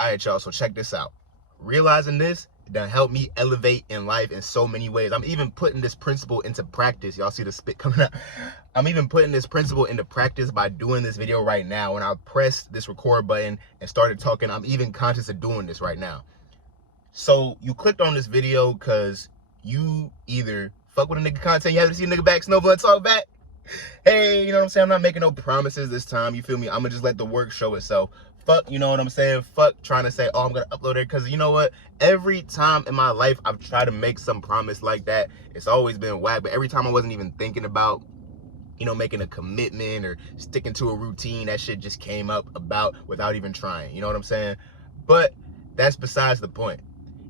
All right, y'all, so check this out. Realizing this done helped me elevate in life in so many ways. I'm even putting this principle into practice. Y'all see the spit coming out? I'm even putting this principle into practice by doing this video right now. When I pressed this record button and started talking, I'm even conscious of doing this right now. So you clicked on this video because you either fuck with a nigga content, you haven't seen a nigga back, Snowball Talk back. Hey, you know what I'm saying? I'm not making no promises this time. You feel me? I'm gonna just let the work show itself. Fuck, you know what I'm saying? Fuck trying to say, oh, I'm gonna upload it. Because you know what? Every time in my life I've tried to make some promise like that, it's always been whack. But every time I wasn't even thinking about, you know, making a commitment or sticking to a routine, that shit just came up about without even trying. You know what I'm saying? But that's besides the point.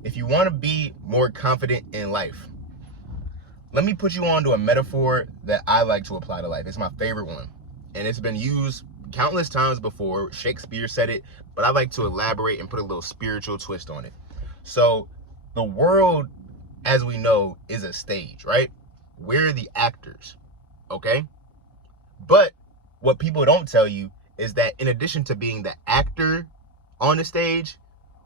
If you want to be more confident in life, let me put you on to a metaphor that I like to apply to life. It's my favorite one. And it's been used countless times before. Shakespeare said it, but I like to elaborate and put a little spiritual twist on it. So the world, as we know, is a stage, right? We're the actors, okay? But what people don't tell you is that in addition to being the actor on the stage,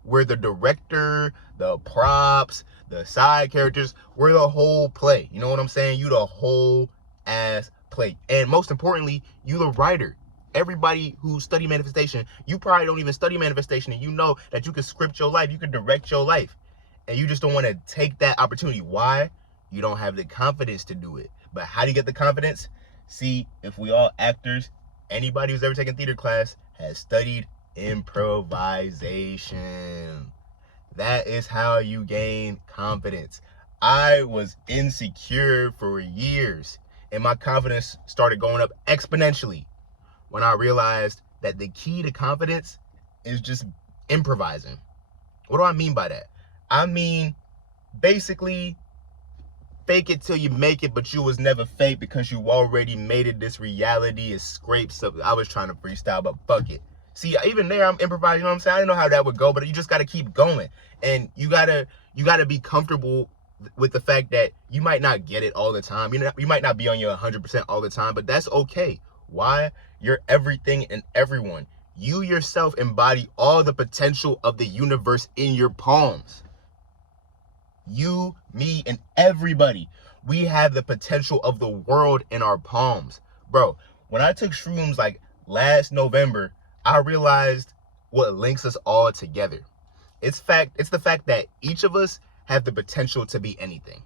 we're the director, the props, the side characters, we're the whole play. You know what I'm saying? You the whole ass play. And most importantly, you the writer. Everybody who study manifestation, you probably don't even study manifestation, and you know that you can script your life, you can direct your life. And you just don't want to take that opportunity. Why? You don't have the confidence to do it. But how do you get the confidence? See, if we all actors, anybody who's ever taken theater class has studied improvisation. That is how you gain confidence. I was insecure for years, and my confidence started going up exponentially when I realized that the key to confidence is just improvising. What do I mean by that? I mean, basically, fake it till you make it, but you was never fake because you already made it this reality. Is scrapes up. I was trying to freestyle, but fuck it. See, even there, I'm improvising, you know what I'm saying? I didn't know how that would go, but you just got to keep going. And you gotta be comfortable with the fact that you might not get it all the time. You might not be on your 100% all the time, but that's okay. Why? You're everything and everyone. You yourself embody all the potential of the universe in your palms. You, me, and everybody. We have the potential of the world in our palms. Bro, when I took shrooms like last November, I realized what links us all together. It's the fact that each of us have the potential to be anything.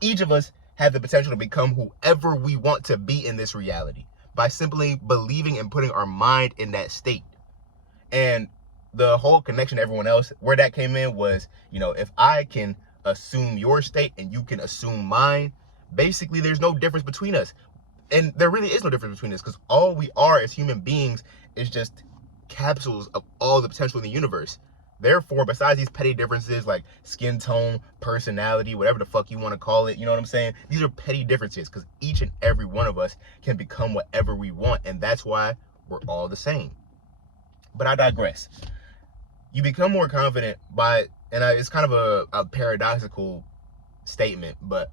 Each of us have the potential to become whoever we want to be in this reality by simply believing and putting our mind in that state. And the whole connection to everyone else, where that came in was, you know, if I can assume your state and you can assume mine, basically there's no difference between us. And there really is no difference between us, because all we are as human beings is just capsules of all the potential in the universe. Therefore, besides these petty differences like skin tone, personality, whatever the fuck you want to call it, you know what I'm saying? These are petty differences, because each and every one of us can become whatever we want, and that's why we're all the same. But I digress. You become more confident by, and it's kind of a paradoxical statement, but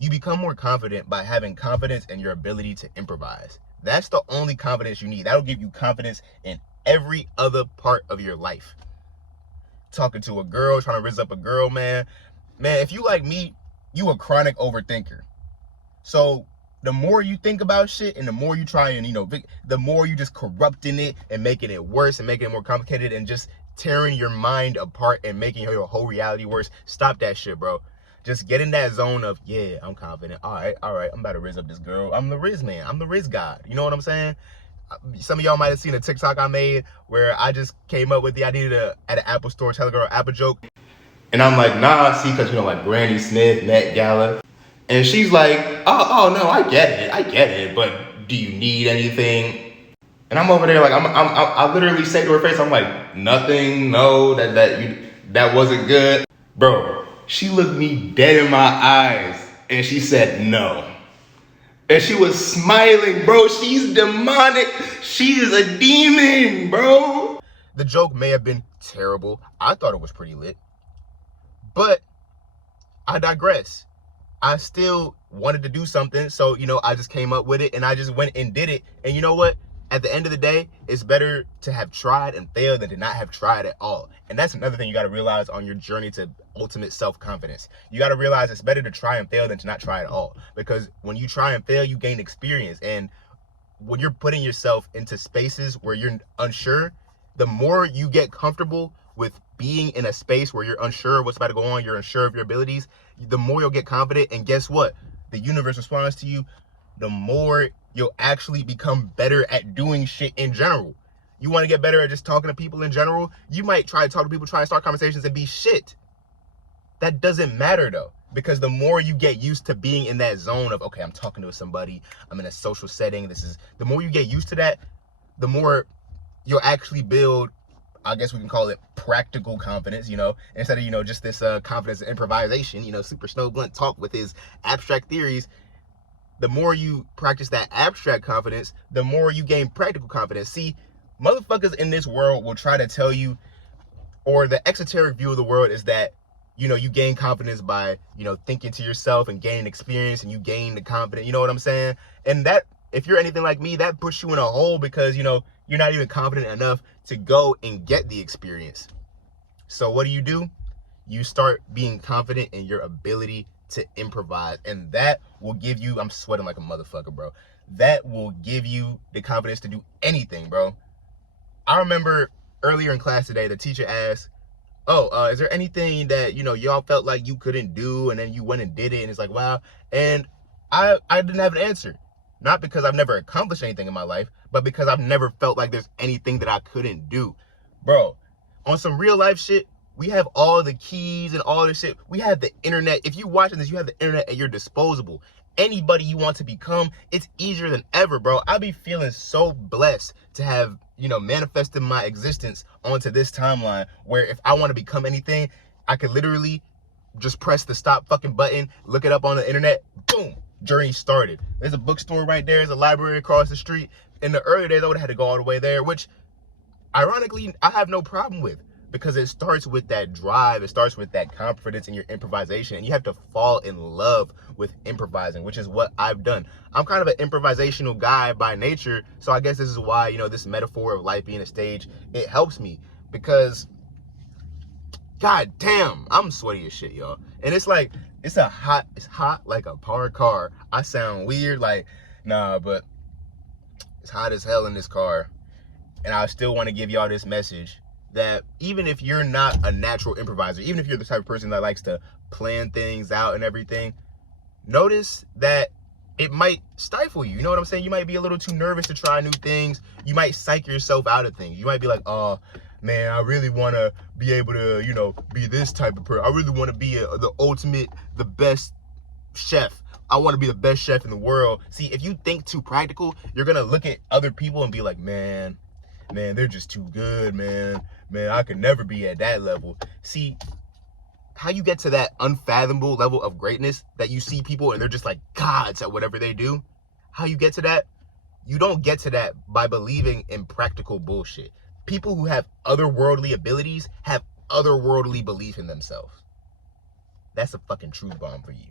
you become more confident by having confidence in your ability to improvise. That's the only confidence you need. That'll give you confidence in every other part of your life. Talking to a girl, trying to rizz up a girl, man, if you like me, you a chronic overthinker. So the more you think about shit and the more you try and, you know, the more you just corrupting it and making it worse and making it more complicated and just tearing your mind apart and making your whole reality worse. Stop that shit, bro. Just get in that zone of, yeah, I'm confident. All right, I'm about to rizz up this girl. I'm the Riz man. I'm the Riz god. You know what I'm saying? Some of y'all might have seen a TikTok I made where I just came up with the idea to, at an Apple store, tell a girl Apple joke. And I'm like, nah, see, because, you know, like Granny Smith, Met Gala. And she's like, oh, no, I get it. But do you need anything? And I'm over there like, I literally say to her face, I'm like, nothing, no, that wasn't good. Bro, she looked me dead in my eyes and she said no. And she was smiling, bro. She's demonic. She is a demon, bro. The joke may have been terrible. I thought it was pretty lit. But I digress. I still wanted to do something. So, you know, I just came up with it and I just went and did it. And you know what? at the end of the day, it's better to have tried and failed than to not have tried at all. And that's another thing you got to realize on your journey to ultimate self-confidence. You got to realize it's better to try and fail than to not try at all. Because when you try and fail, you gain experience. And when you're putting yourself into spaces where you're unsure, the more you get comfortable with being in a space where you're unsure of what's about to go on, you're unsure of your abilities, the more you'll get confident. And guess what? The universe responds to you. The more you'll actually become better at doing shit in general. You want to get better at just talking to people in general? You might try to talk to people, try and start conversations and be shit. That doesn't matter though, because the more you get used to being in that zone of, okay, I'm talking to somebody, I'm in a social setting, the more you get used to that, the more you'll actually build, I guess we can call it practical confidence, instead of, just this confidence and improvisation, Super Snowball Talk with his abstract theories. The more you practice that abstract confidence, the more you gain practical confidence. See, motherfuckers in this world will try to tell you, or the exoteric view of the world is that, you gain confidence by, thinking to yourself and gaining experience, and you gain the confidence, you know what I'm saying? And that, if you're anything like me, that puts you in a hole because, you're not even confident enough to go and get the experience. So what do? You start being confident in your ability to improvise, and that will give you, I'm sweating like a motherfucker, bro. That will give you the confidence to do anything, bro. I remember earlier in class today, the teacher asked, is there anything that, y'all felt like you couldn't do, and then you went and did it, and it's like, wow. And I didn't have an answer. Not because I've never accomplished anything in my life, but because I've never felt like there's anything that I couldn't do. Bro, on some real life shit, we have all the keys and all this shit. We have the internet. If you watching this, you have the internet at your disposal. Anybody you want to become, it's easier than ever, bro. I be feeling so blessed to have, manifested my existence onto this timeline where if I want to become anything, I could literally just press the stop fucking button, look it up on the internet, boom, journey started. There's a bookstore right there. There's a library across the street. In the earlier days, I would have had to go all the way there, which ironically, I have no problem with. Because it starts with that drive, it starts with that confidence in your improvisation, and you have to fall in love with improvising, which is what I've done. I'm kind of an improvisational guy by nature, so I guess this is why, this metaphor of life being a stage, it helps me, because, god damn, I'm sweaty as shit, y'all. And it's like, it's hot like a parked car. I sound weird, like, nah, but it's hot as hell in this car, and I still want to give y'all this message that even if you're not a natural improviser, even if you're the type of person that likes to plan things out and everything, notice that it might stifle you. You know what I'm saying? You might be a little too nervous to try new things. You might psych yourself out of things. You might be like, oh, man, I really want to be able to, be this type of person. I really want to be the ultimate, the best chef. I want to be the best chef in the world. See, if you think too practical, you're going to look at other people and be like, man, they're just too good, man, I could never be at that level. See, how you get to that unfathomable level of greatness that you see people and they're just like gods at whatever they do, how you get to that, you don't get to that by believing in practical bullshit. People who have otherworldly abilities have otherworldly belief in themselves. That's a fucking truth bomb for you.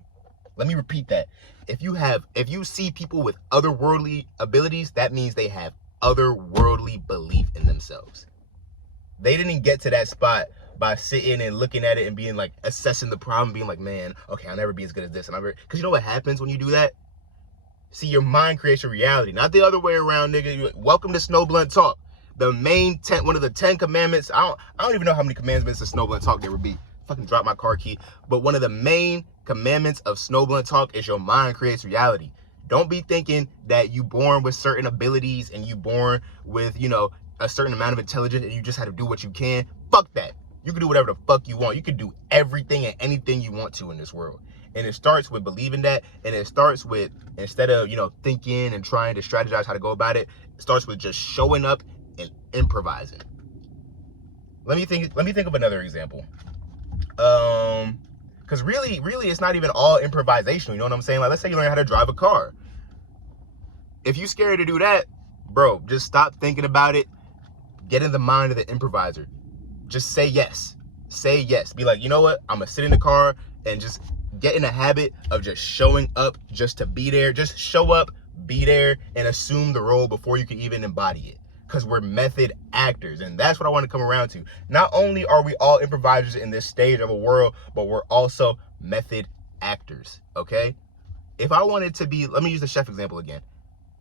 Let me repeat that. If you see people with otherworldly abilities, that means they have otherworldly belief in themselves. They didn't get to that spot by sitting and looking at it and being like, assessing the problem, being like, man, okay, I'll never be as good as this. Because you know what happens when you do that? See, your mind creates your reality, not the other way around, nigga. Welcome to Snowball Talk. One of the 10 commandments. I don't even know how many commandments of Snowball Talk there would be. Fucking drop my car key. But one of the main commandments of Snowball Talk is your mind creates reality. Don't be thinking that you born with certain abilities and you born with, a certain amount of intelligence and you just have to do what you can. Fuck that. You can do whatever the fuck you want. You can do everything and anything you want to in this world. And it starts with believing that. And it starts with, instead of, thinking and trying to strategize how to go about it, it starts with just showing up and improvising. Let me think of another example. Because really, it's not even all improvisational. You know what I'm saying? Like, let's say you learn how to drive a car. If you're scared to do that, bro, just stop thinking about it. Get in the mind of the improviser. Just say yes. Say yes. Be like, you know what? I'm going to sit in the car and just get in a habit of just showing up just to be there. Just show up be there and assume the role before you can even embody it. Because we're method actors, and that's what I want to come around to. Not only are we all improvisers in this stage of a world, but we're also method actors, okay? If I wanted to be, let me use the chef example again.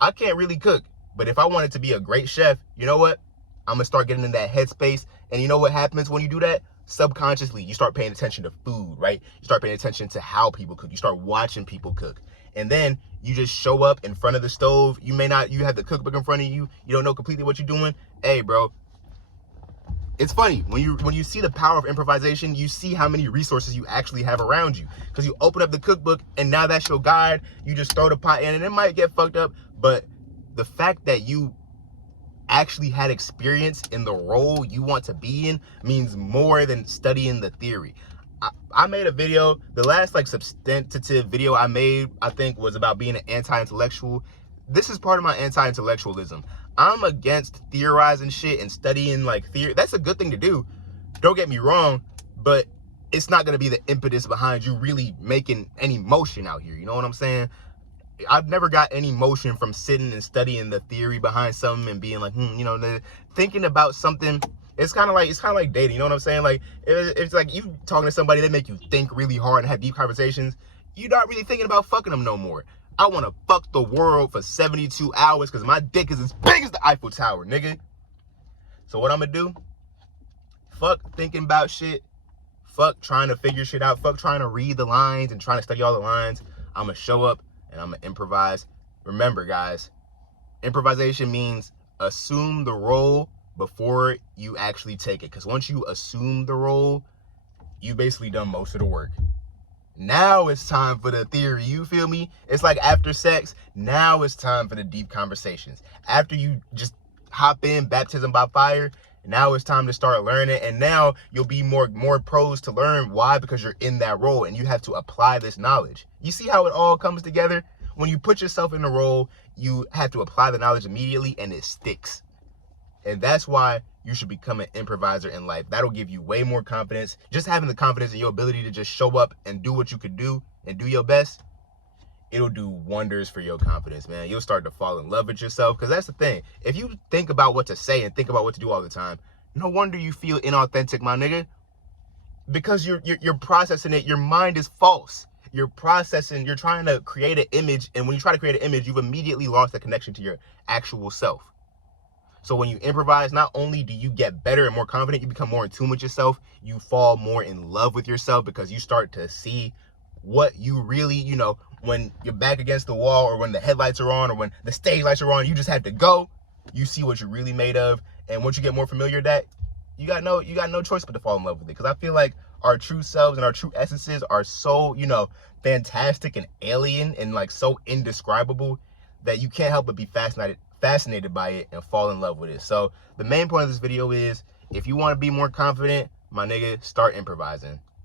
I can't really cook, but if I wanted to be a great chef, you know what? I'm gonna start getting in that headspace, and you know what happens when you do that? Subconsciously, you start paying attention to food, right? You start paying attention to how people cook. You start watching people cook. And then you just show up in front of the stove. You have the cookbook in front of you. You don't know completely what you're doing. Hey, bro, it's funny when you see the power of improvisation, you see how many resources you actually have around you, because you open up the cookbook and now that's your guide. You just throw the pot in and it might get fucked up, but the fact that you actually had experience in the role you want to be in means more than studying the theory. I made a video, the last like substantive video I made, I think, was about being an anti-intellectual. This is part of my anti-intellectualism. I'm against theorizing shit and studying like theory. That's a good thing to do, don't get me wrong, but it's not going to be the impetus behind you really making any motion out here. You know what I'm saying? I've never got any motion from sitting and studying the theory behind something and being like, you know, thinking about something. It's kind of like dating. You know what I'm saying? Like, it's like you talking to somebody, they make you think really hard and have deep conversations. You're not really thinking about fucking them no more. I want to fuck the world for 72 hours because my dick is as big as the Eiffel Tower, nigga. So what I'm going to do? Fuck thinking about shit. Fuck trying to figure shit out. Fuck trying to read the lines and trying to study all the lines. I'm going to show up and I'm going to improvise. Remember, guys, improvisation means assume the role before you actually take it. Because once you assume the role, you basically done most of the work. Now it's time for the theory. You feel me? It's like after sex. Now it's time for the deep conversations. After you just hop in, baptism by fire, now it's time to start learning. And now you'll be more pros to learn. Why? Because you're in that role and you have to apply this knowledge. You see how it all comes together? When you put yourself in the role, you have to apply the knowledge immediately and it sticks. And that's why you should become an improviser in life. That'll give you way more confidence. Just having the confidence in your ability to just show up and do what you could do and do your best, it'll do wonders for your confidence, man. You'll start to fall in love with yourself, because that's the thing. If you think about what to say and think about what to do all the time, no wonder you feel inauthentic, my nigga. Because you're processing it. Your mind is false. You're processing, you're trying to create an image, and when you try to create an image, you've immediately lost the connection to your actual self. So when you improvise, not only do you get better and more confident, you become more in tune with yourself, you fall more in love with yourself, because you start to see what you really, you know, when you're back against the wall, or when the headlights are on, or when the stage lights are on, you just have to go. You see what you're really made of. And once you get more familiar with that, you got no choice but to fall in love with it. Because I feel like our true selves and our true essences are so, you know, fantastic and alien and like so indescribable that you can't help but be fascinated by it and fall in love with it. So the main point of this video is, if you want to be more confident, my nigga, start improvising.